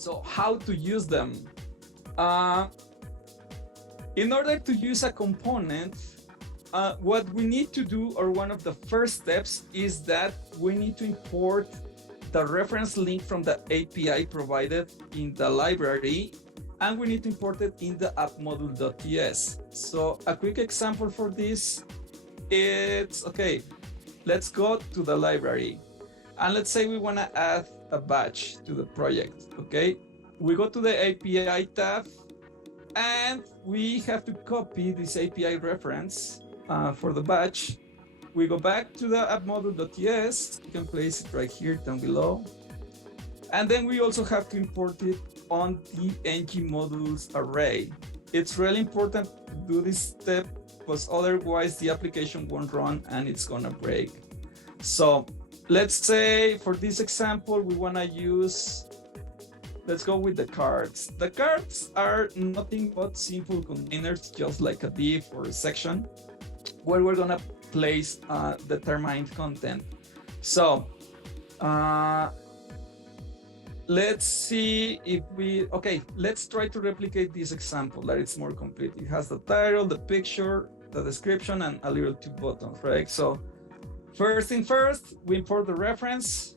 So how to use them? Uh, in order to use a component, what we need to do, or one of the first steps, is that we need to import the reference link from the API provided in the library, and we need to import it in the app module.ts. So a quick example for this, it's okay. Let's go to the library, and let's say we want to add a batch to the project. Okay, we go to the API tab, and we have to copy this API reference for the batch. We go back to the app module.ts. You can place it right here down below. And then we also have to import it on the ng modules array. It's really important to do this step, because otherwise the application won't run and it's gonna break. So let's say for this example, we wanna use, let's go with the cards. The cards are nothing but simple containers, just like a div or a section, where we're gonna place determined content. So let's see if we, okay, let's try to replicate this example that it's more complete. It has the title, the picture, the description, and a little two buttons, right? So first thing first, we import the reference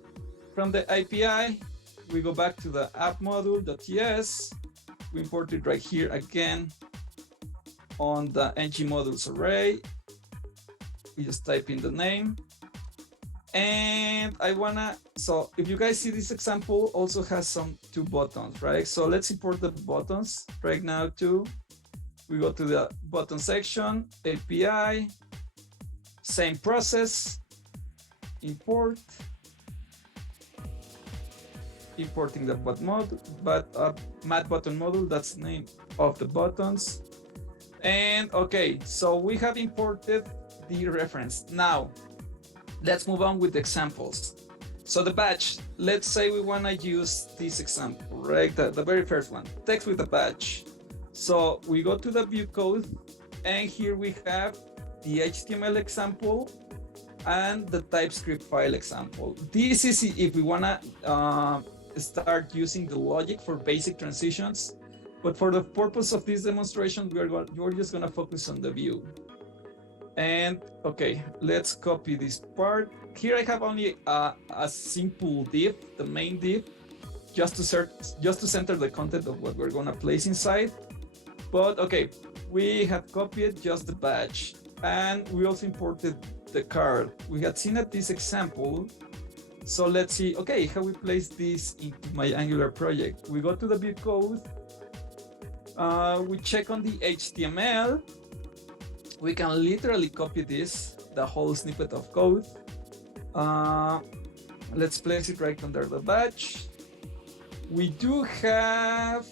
from the API. We go back to the app module.ts. We import it right here again on the ng modules array. We just type in the name. And I wanna, so if you guys see, this example also has some two buttons, right? So let's import the buttons right now too. We go to the button section, API, same process, import, importing the mat button module, that's the name of the buttons. And okay, so we have imported the reference. Now, let's move on with the examples. So the batch, let's say we want to use this example, right? The very first one, text with a batch. So we go to the view code, and here we have the HTML example and the TypeScript file example. This is if we want to start using the logic for basic transitions. But for the purpose of this demonstration, we're just going to focus on the view. And okay, let's copy this part. Here I have only a simple div, the main div, just to center the content of what we're gonna place inside. But okay, we have copied just the batch, and we also imported the card. We had seen at this example. So let's see, okay, how we place this into my Angular project. We go to the view code, we check on the HTML. We can literally copy this, the whole snippet of code. Let's place it right under the batch. We do have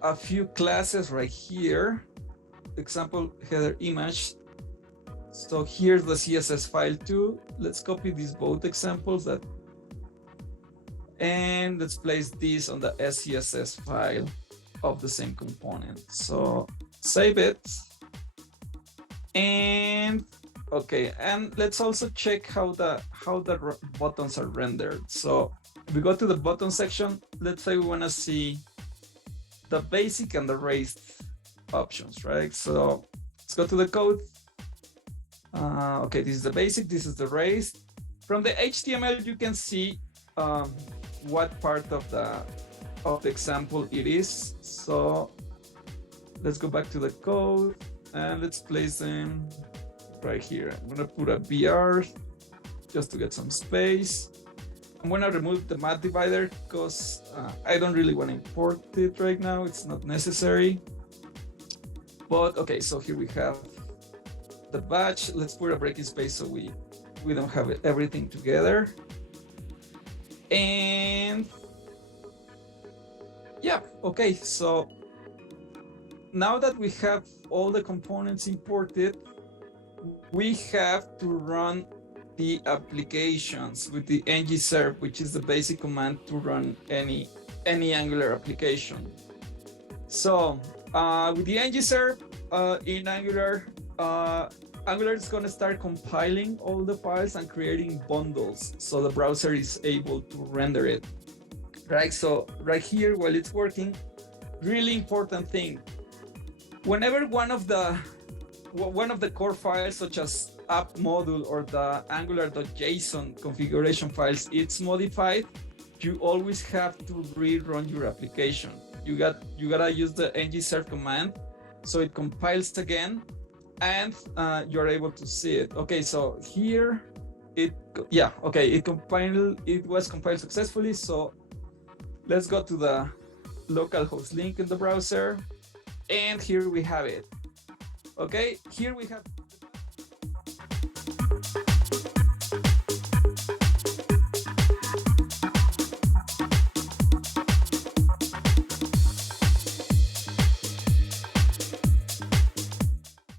a few classes right here. Example, header image. So here's the CSS file too. Let's copy these both examples and let's place this on the SCSS file of the same component. So save it. And okay, and let's also check how the buttons are rendered. So if we go to the button section, let's say we want to see the basic and the raised options, right? So let's go to the code. Okay, this is the basic, this is the raised. From the HTML, you can see what part of the example it is. So let's go back to the code. And let's place them right here. I'm gonna put a BR just to get some space. I'm gonna remove the mat divider because I don't really want to import it right now. It's not necessary. But okay, so here we have the batch. Let's put a breaking space so we don't have everything together. And yeah, okay, so now that we have all the components imported, we have to run the applications with the ng-serve, which is the basic command to run any Angular application. So with the ng-serve in Angular, Angular is going to start compiling all the files and creating bundles so the browser is able to render it. right? So right here, while it's working, really important thing, whenever one of the core files, such as app module or the angular.json configuration files, it's modified, you always have to rerun your application. You gotta use the ngserve command, so it compiles again, and you're able to see it. Okay, so here it was compiled successfully. So let's go to the localhost link in the browser, and here we have it. Okay, here we have